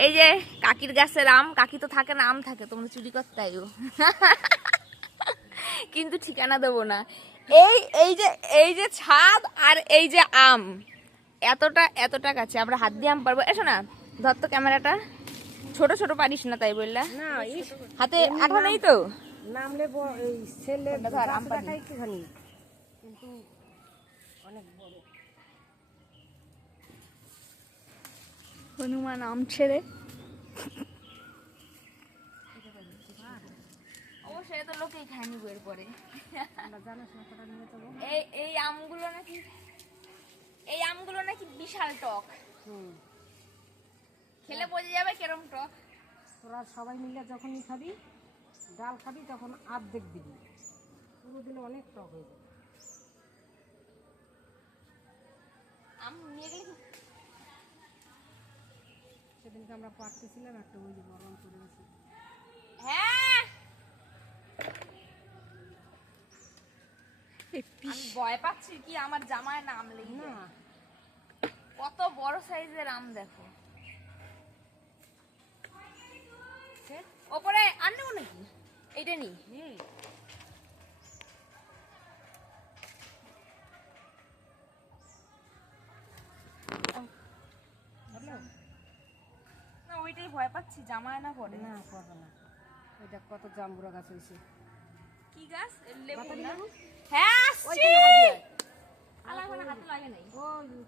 এই যে কাকির গাছের আম, কাকি তো থাকে না, আম থাকে, তোমরা চুরি করতে আইও। কিন্তু ঠিকানা দেবো না। এই যে ছাদ আর এই যে আম, এতটা এতটা কাছে, আমরা হাত দিয়ে আম পারবো। এসো না, ধর তো ক্যামেরাটা। ছোট ছোট পারিস না তাই বললা? না হাতে আঠা নেই তো? নামলে এই ছেলে ধর আম পারি। দেখাই একটুখানি, কিন্তু অনেক বড়। হনুমান আম ছেড়ে অবশ্যই তো লোকেই খায়নি বইয়ের পরে। জানাস না কটা নিয়ে যাবো। এই আমগুলো নাকি, এই আমগুলো নাকি বিশাল টক, খেলে বোঝা যাবে কেরম টক। তোরা সবাই মিলে যখনই খাবি, ডাল খাবি, তখন অর্ধেক দিবি, পুরো দিলে অনেক টক হয়ে যাবে। আম নিয়ে গেলে সেদিনকে আমরা পাড়তেছিলাম, একটা ওই যে বরণ করে গেছি। হ্যাঁ, আমি ভয় পাচ্ছি কি আমার জামায় নাম লেগে না যায়। কত বড় সাইজের আম দেখো। ওপরে আর নেবো নাকি? এইটা নি। না ওইটাই ভয় পাচ্ছি, জামায় না পড়ে। না করবে না। ওই দেখ কত জাম্বুরা গাছ হয়েছে। কি গাছ? লেবু বাতাবি না? লেবু? হ্যাঁ, ওইখানে আসছি। হাত দিয়ে আয়। আলা, ওখানে হাতে লাগে নাই। ওই